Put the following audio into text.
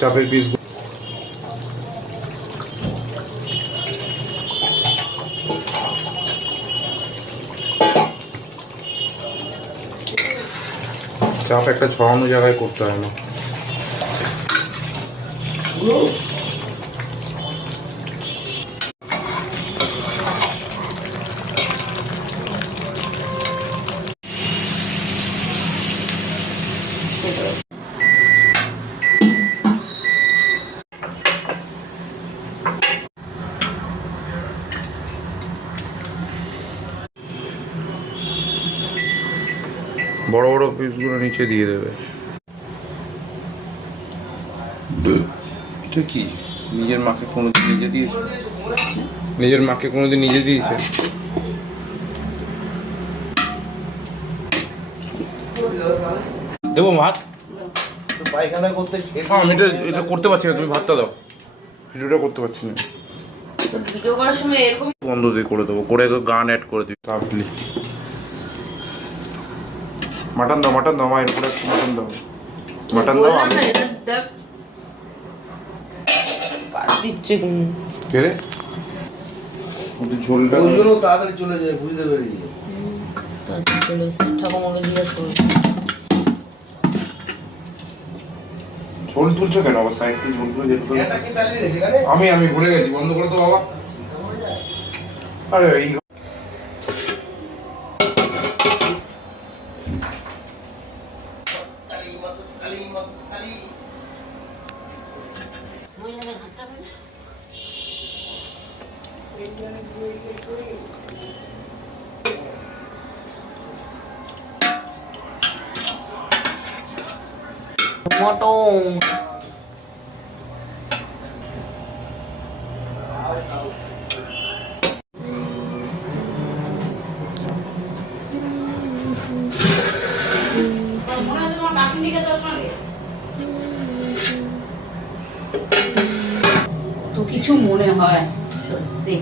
চাপের পিস চাপ একটা ছড়ানো জায়গায় করতে হয় না। বড় বড় পিসগুলো নিচে দিয়ে দেবে। এটা কি নিজের মাকে কোনোদিন নিজে দিয়েছে? নিজের মাকে কোনোদিন নিজে দিয়েছে? দেবো ভাত? পায়খানা করতে আমি এটা করতে পারছি না, তুমি ভাতটা দাও। ভিডিওটা করতে পারছি না। ভিডিও করার সময় এরকম বন্ধ দিয়ে করে দেবো, করে গান অ্যাড করে দিই তাহলে। মাটন দাও, মাটন দাও, মা এরপরে একটু মাটন দাও, মাটন দাও। আমি দেখ কাজ দিচ্ছে কে রে? ওদের ঝোলটা ওই জন্য তাড়াতাড়ি চলে যায়, বুঝতে পেরেছি। তাড়াতাড়ি চলে এসছে, ঠাকুমাকে জিজ্ঞাসা করো। ঝোল তুলছো কেন? আবার সাইড থেকে ঝোলগুলো যেতে হবে। এটা কি চালিয়ে দিয়েছে এখানে? আমি ভুলে গেছি, বন্ধ করে তো বাবা। আরে এই মটন তো কিছু মনে হয় সত্যি।